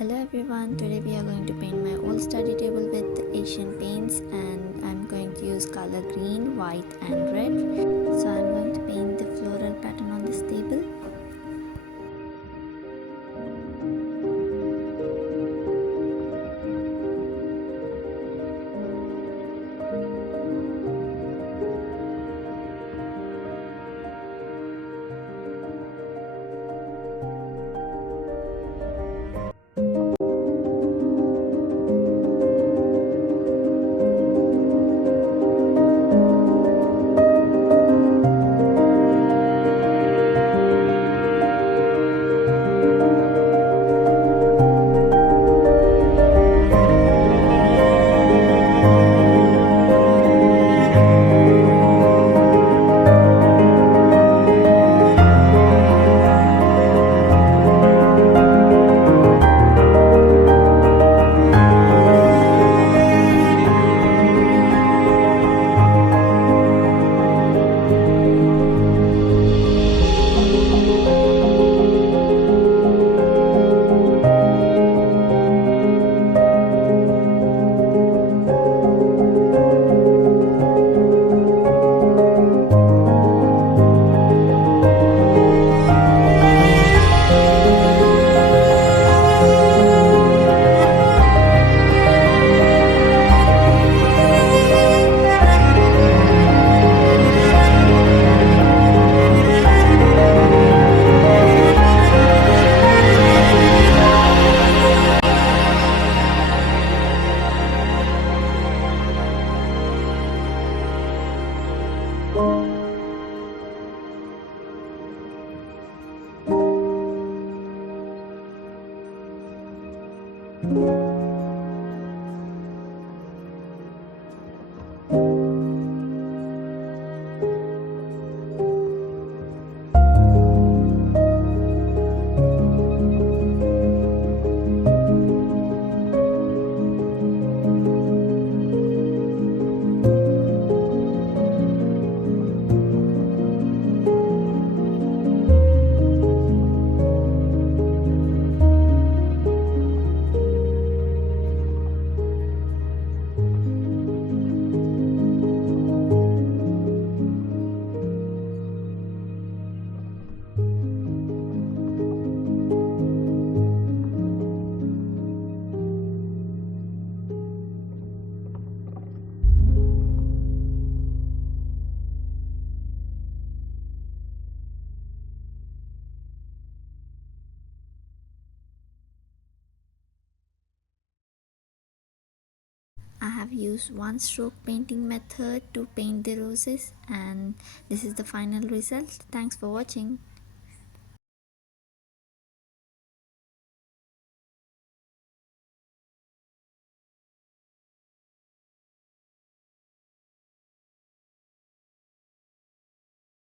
Hello everyone, today we are going to paint my old study table with Asian paints and I'm going to use color green, white and red. So I'm going to paint the floral pattern on this table. I have used one stroke painting method to paint the roses and this is the final result. Thanks for watching.